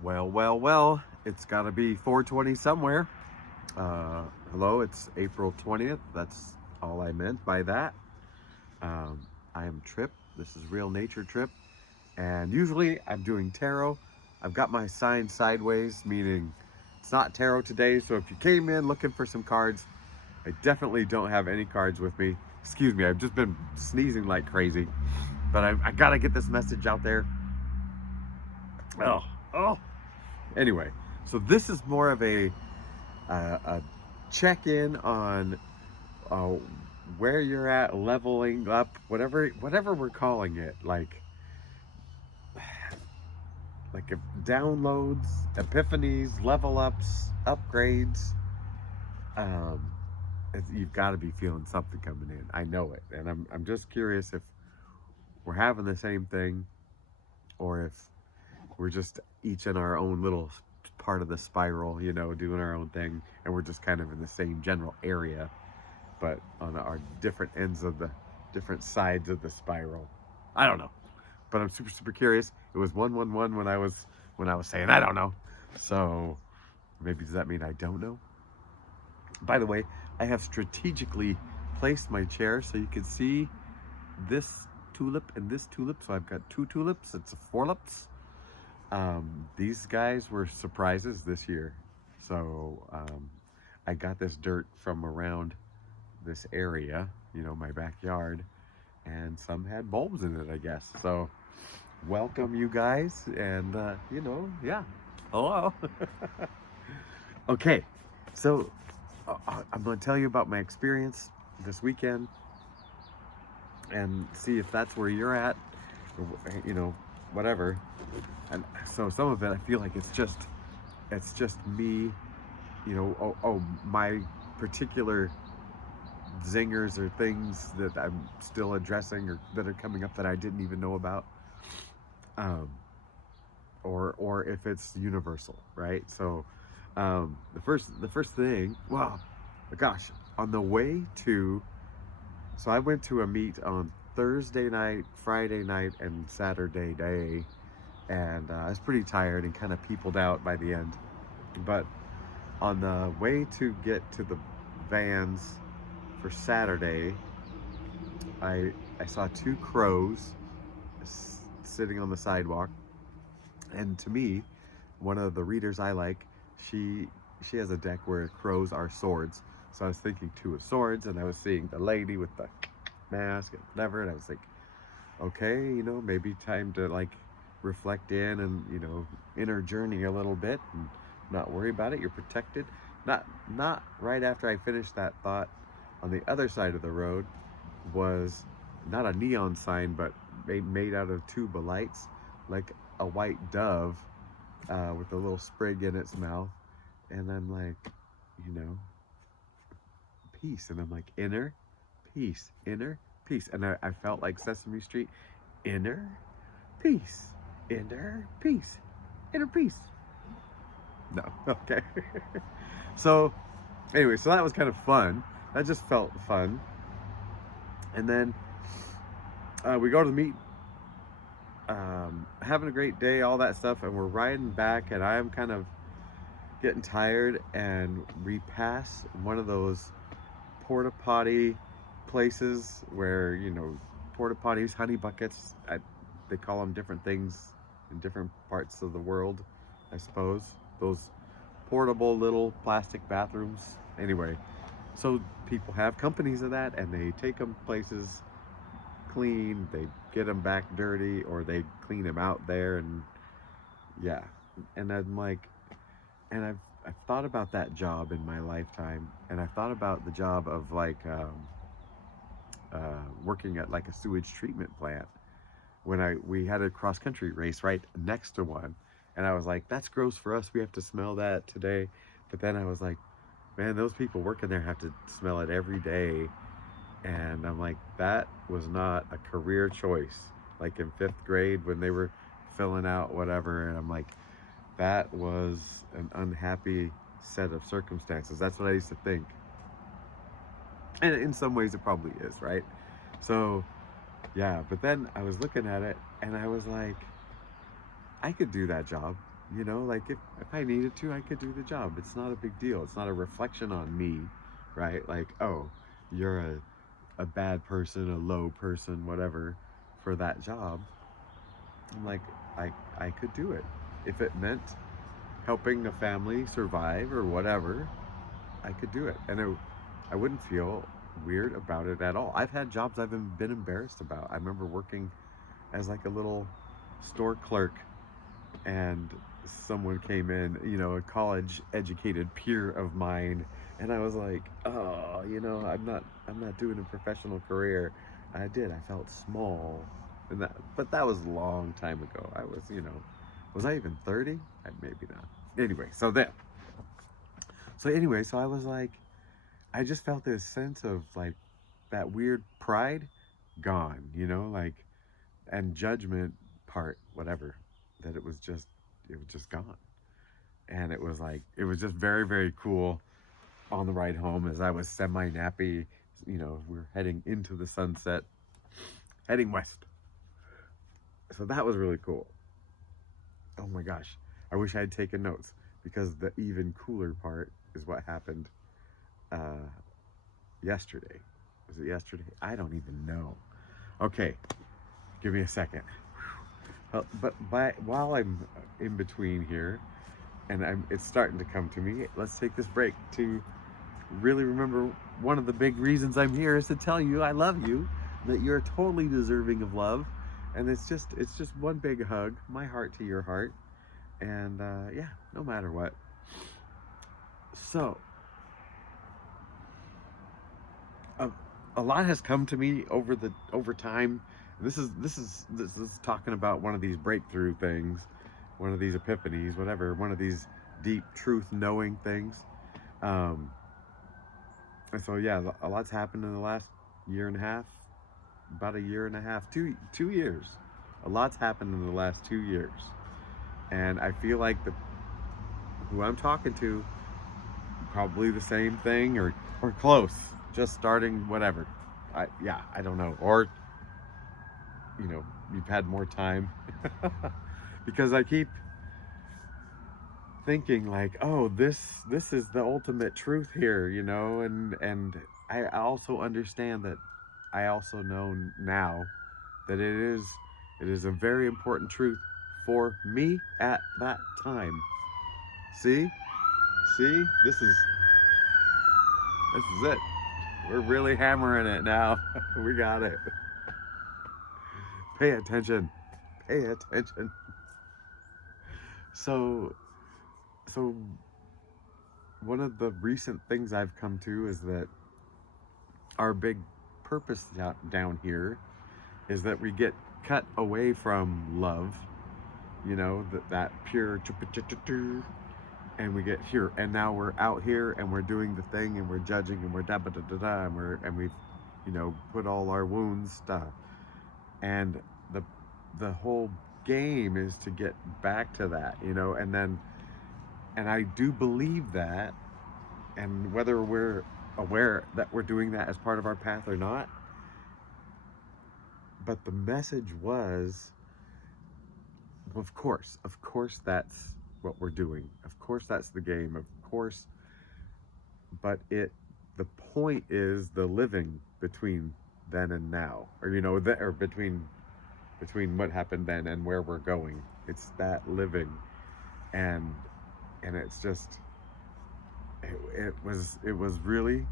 Well, it's got to be 420 somewhere. Hello, it's April 20th. That's all I meant by that. Um, I am Trip. This is Real Nature Trip. And usually I'm doing tarot. I've got my sign sideways, meaning it's not tarot today. So if you came in looking for some cards, I definitely don't have any cards with me. Excuse me, I've just been sneezing like crazy. But I got to get this message out there. Oh, oh. Anyway, so this is more of a check in on uh, where you're at, leveling up, whatever we're calling it, like downloads, epiphanies, level ups, upgrades. Um, you've got to be feeling something coming in. I know it, and I'm just curious if we're having the same thing, or if we're just each in our own little part of the spiral, doing our own thing, and we're just kind of in the same general area but on our different ends of the different sides of the spiral. I don't know, but I'm super curious. It was 111 when I was saying I don't know. So maybe does that mean I don't know? By the way, I have strategically placed my chair so you can see this tulip and this tulip. So I've got two tulips. It's four lips. These guys were surprises this year. So I got this dirt from around this area, my backyard, and some had bulbs in it, I guess. So, welcome, you guys, and yeah, hello. Okay, so I'm going to tell you about my experience this weekend and see if that's where you're at, or, whatever. And so some of it, I feel like it's just me, my particular zingers or things that I'm still addressing or that are coming up that I didn't even know about, um, or if it's universal, right? So the first thing, well, gosh, on the way to, so I went to a meet on Thursday night, Friday night, and Saturday day, and I was pretty tired and kind of peopled out by the end, but on the way to get to the vans for Saturday, I saw two crows sitting on the sidewalk, and to me, one of the readers I like, she she has a deck where crows are swords. So I was thinking two of swords, and I was seeing the lady with the mask and whatever, and I was like, okay, maybe time to like reflect in and inner journey a little bit and not worry about it. You're protected. Not right after I finished that thought. On the other side of the road was not a neon sign, but made out of tuba lights, like a white dove with a little sprig in its mouth. And I'm like, you know, peace. And I'm like, inner peace, inner peace. And I felt like Sesame Street, inner peace, inner peace, inner peace. No, okay. So, anyway, so that was kind of fun. That just felt fun. And then we go to the meet, having a great day, all that stuff, and we're riding back, and I'm kind of getting tired, and we pass one of those porta potty places where, porta potties, honey buckets, they call them different things in different parts of the world, I suppose. Those portable little plastic bathrooms. Anyway, so people have companies of that, and they take them places clean, they get them back dirty, or they clean them out there, and yeah. And I'm like, and I've thought about that job in my lifetime, and I've thought about the job of like working at like a sewage treatment plant when we had a cross country race right next to one, and I was like, that's gross for us. We have to smell that today. But then I was like, man, those people working there have to smell it every day. And I'm like, that was not a career choice. Like in fifth grade when they were filling out whatever, and I'm like, that was an unhappy set of circumstances. That's what I used to think. And in some ways it probably is, right? So, yeah, but then I was looking at it and I was like, I could do that job. You know, like if I needed to, I could do the job. It's not a big deal. It's not a reflection on me, right? Like, oh, you're a bad person, a low person, whatever, for that job. I'm like, I could do it. If it meant helping a family survive or whatever, I could do it. And I wouldn't feel weird about it at all. I've had jobs I've been embarrassed about. I remember working as like a little store clerk, and someone came in, you know, a college educated peer of mine, and I was like, oh, you know, I'm not doing a professional career. I did. I felt small, and but that was a long time ago. I was, you know, was I even 30? Maybe not. Anyway, so I was like, I just felt this sense of like that weird pride gone, you know, like, and judgment part, whatever, that it was just gone. And it was like, it was just very, very cool on the ride home as I was semi nappy. You know, we were heading into the sunset, heading west. So that was really cool. Oh my gosh. I wish I had taken notes, because the even cooler part is what happened uh, yesterday. Was it yesterday? I don't even know. Okay, give me a second. While I'm in between here, and it's starting to come to me, let's take this break to really remember one of the big reasons I'm here is to tell you I love you, that you're totally deserving of love, and it's just one big hug, my heart to your heart, and yeah, no matter what. So, a, a lot has come to me over time. This is talking about one of these breakthrough things, one of these epiphanies, whatever, one of these deep truth knowing things. Um, and so yeah, a lot's happened in the last year and a half, about a year and a half, 2 years. A lot's happened in the last 2 years, and I feel like the who I'm talking to probably the same thing, or close, just starting whatever. I don't know, or you've had more time, because I keep thinking like, oh, this is the ultimate truth here, and I also understand that I also know now that it is a very important truth for me at that time. See, this is it. We're really hammering it now. We got it. Pay attention. Pay attention. So, so one of the recent things I've come to is that our big purpose down here is that we get cut away from love, that pure, and we get here, and now we're out here, and we're doing the thing, and we're judging, and we're da da da da da, and we've, put all our wounds stuff, and the whole game is to get back to that, and I do believe that, and whether we're aware that we're doing that as part of our path or not, but the message was, of course that's what we're doing, of course that's the game, of course, but the point is the living between then and now, or or between what happened then and where we're going. It's that living, and it's just, it was really,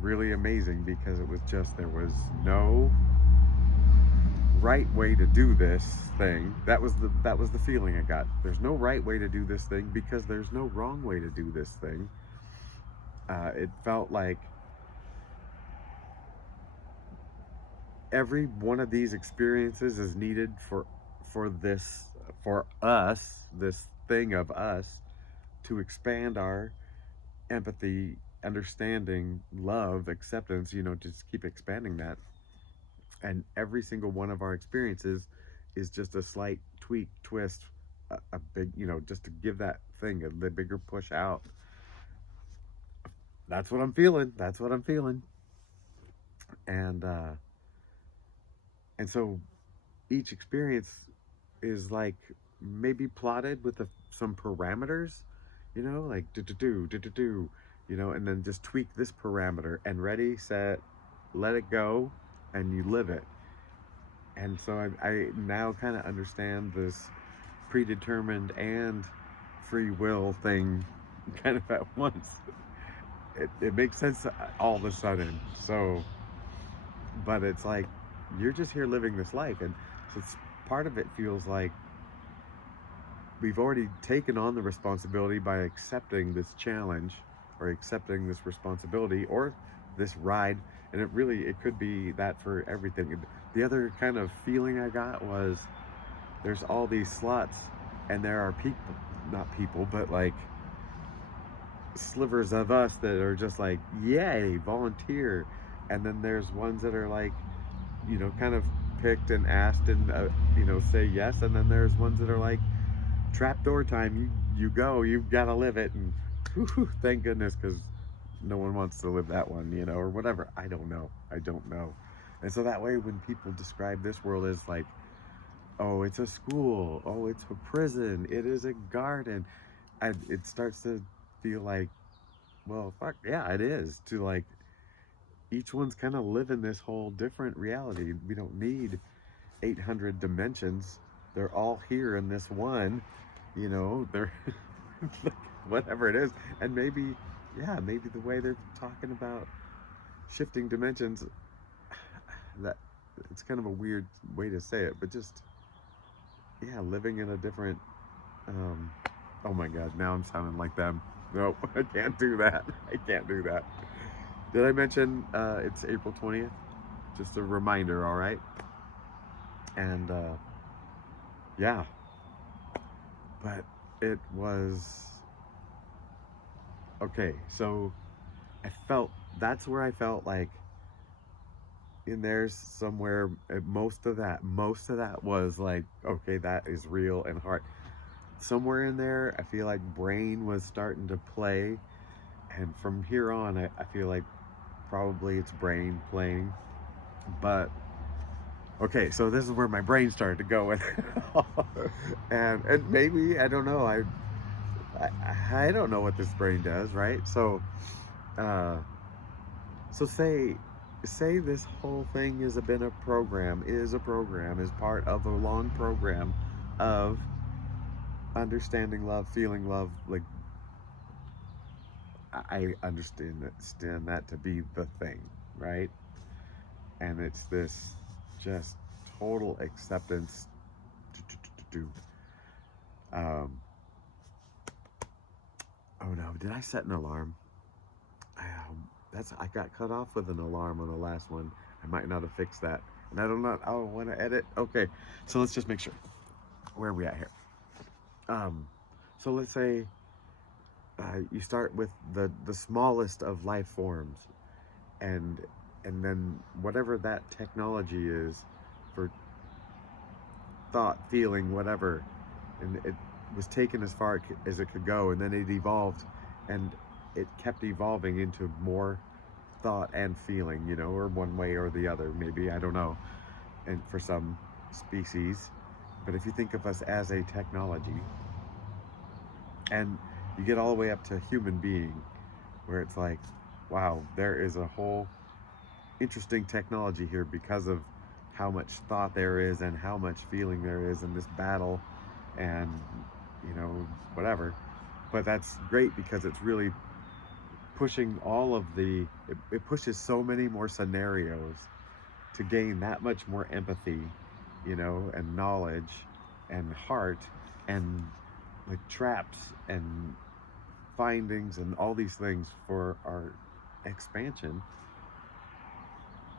really amazing, because it was just, there was no right way to do this thing. That was the feeling I got. There's no right way to do this thing, because there's no wrong way to do this thing. It felt like every one of these experiences is needed for us, this thing of us, to expand our empathy, understanding, love, acceptance, just keep expanding that. And every single one of our experiences is just a slight tweak, twist, a big, just to give that thing the bigger push out. That's what I'm feeling. That's what I'm feeling. And so each experience is like maybe plotted with some parameters, like do, and then just tweak this parameter and ready, set, let it go, and you live it. And so I now kind of understand this predetermined and free will thing kind of at once. It makes sense all of a sudden. So, but it's like you're just here living this life, and so it's, part of it feels like we've already taken on the responsibility by accepting this challenge or accepting this responsibility or this ride. And it could be that for everything. The other kind of feeling I got was there's all these slots, and there are people, not people, but like slivers of us that are just like, yay, volunteer. And then there's ones that are like, kind of picked and asked and, say yes. And then there's ones that are like, trapdoor time, you go, you've got to live it. And whew, thank goodness, because no one wants to live that one, or whatever. I don't know. And so that way, when people describe this world as like, oh, it's a school, oh, it's a prison, it is a garden, it starts to feel like, well, fuck yeah, it is. To like, each one's kind of living this whole different reality. We don't need 800 dimensions. They're all here in this one, they're whatever it is. And maybe the way they're talking about shifting dimensions, that it's kind of a weird way to say it, but just, yeah, living in a different, oh my god, now I'm sounding like them. Nope, I can't do that. Did I mention it's April 20th? Just a reminder, all right? And yeah, but it was okay. So that's where I felt like in there's somewhere, most of that was like, okay, that is real and hard. Somewhere in there, I feel like brain was starting to play, and from here on, I feel like probably it's brain playing. But okay, so this is where my brain started to go with and maybe, I don't know, I don't know what this brain does, right? So so say this whole thing is a program, is part of a long program of understanding love, feeling love. Like, I understand that to be the thing, right? And it's this just total acceptance to um oh no, did I set an alarm? I got cut off with an alarm on the last one. I might not have fixed that, and I don't want to edit. Okay, so let's just make sure. Where are we at here? So let's say you start with the smallest of life forms, and then whatever that technology is for thought, feeling, whatever, and it was taken as far as it could go, and then it evolved, and it kept evolving into more thought and feeling, or one way or the other, maybe, I don't know, and for some species. But if you think of us as a technology, and you get all the way up to human being, where it's like, wow, there is a whole interesting technology here because of how much thought there is and how much feeling there is in this battle, and whatever. But that's great because it's really pushing all of it pushes so many more scenarios to gain that much more empathy, and knowledge and heart, and like traps and findings and all these things for our expansion,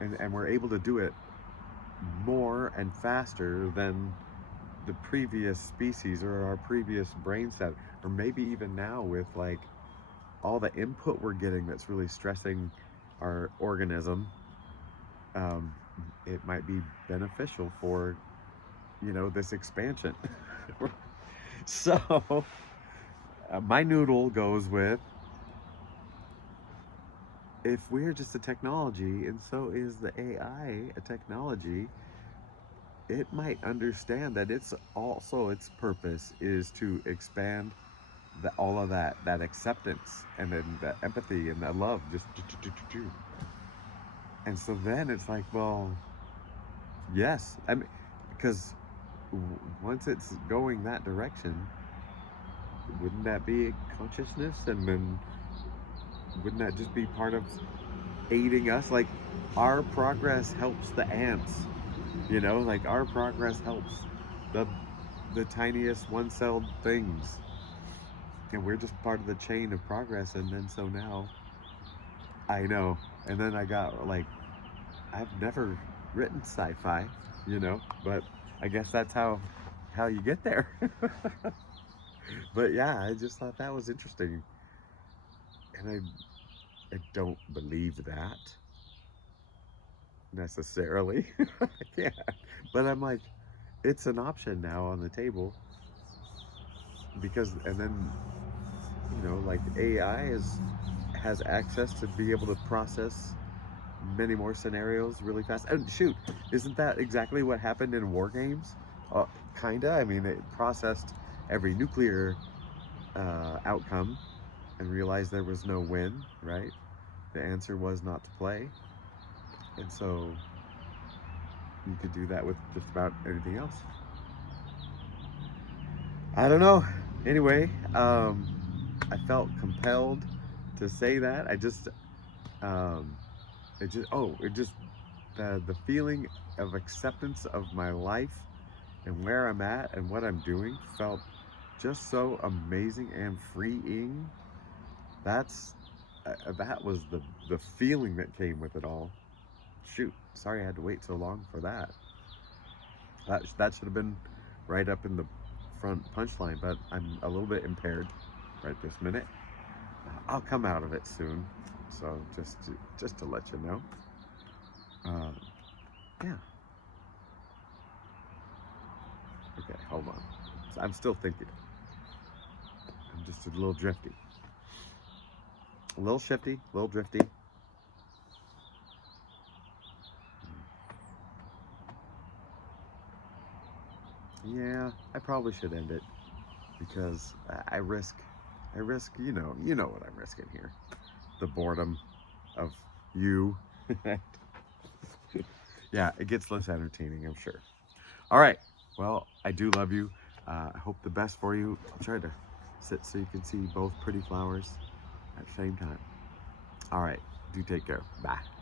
and we're able to do it more and faster than the previous species or our previous brain set, or maybe even now with like all the input we're getting that's really stressing our organism. It might be beneficial for this expansion. So my noodle goes with, if we're just a technology and so is the AI a technology, it might understand that it's also its purpose is to expand all of that acceptance and then the empathy and the love, just and so then it's like, well, yes, I mean, because once it's going that direction, wouldn't that be consciousness? And then wouldn't that just be part of aiding us? Like, our progress helps the ants, you know, like our progress helps the the tiniest one-celled things, and we're just part of the chain of progress. And then so now I know, and then I got like, I've never written sci-fi, you know, but I guess that's how you get there. But yeah, I just thought that was interesting, and I don't believe that necessarily. I can't, but I'm like, it's an option now on the table, because and then, you know, like AI has access to be able to process many more scenarios really fast. And shoot, isn't that exactly what happened in war games? Kinda. I mean, it processed every nuclear outcome and realized there was no win, right? The answer was not to play. And so you could do that with just about anything else. I don't know. Anyway, I felt compelled to say that. Um, it just, the feeling of acceptance of my life and where I'm at and what I'm doing felt just so amazing and freeing. That's that was the feeling that came with it all. Shoot, sorry I had to wait so long for that. That should have been right up in the front punchline, but I'm a little bit impaired right this minute. I'll come out of it soon. So just to let you know. Uh, yeah. Okay, hold on. So I'm still thinking. I'm just a little drifty. A little shifty, a little drifty. Yeah, I probably should end it because I risk, you know what I'm risking here. The boredom of you. Yeah, it gets less entertaining, I'm sure. All right. Well, I do love you. I hope the best for you. I'll try to sit so you can see both pretty flowers at the same time. All right. Do take care. Bye.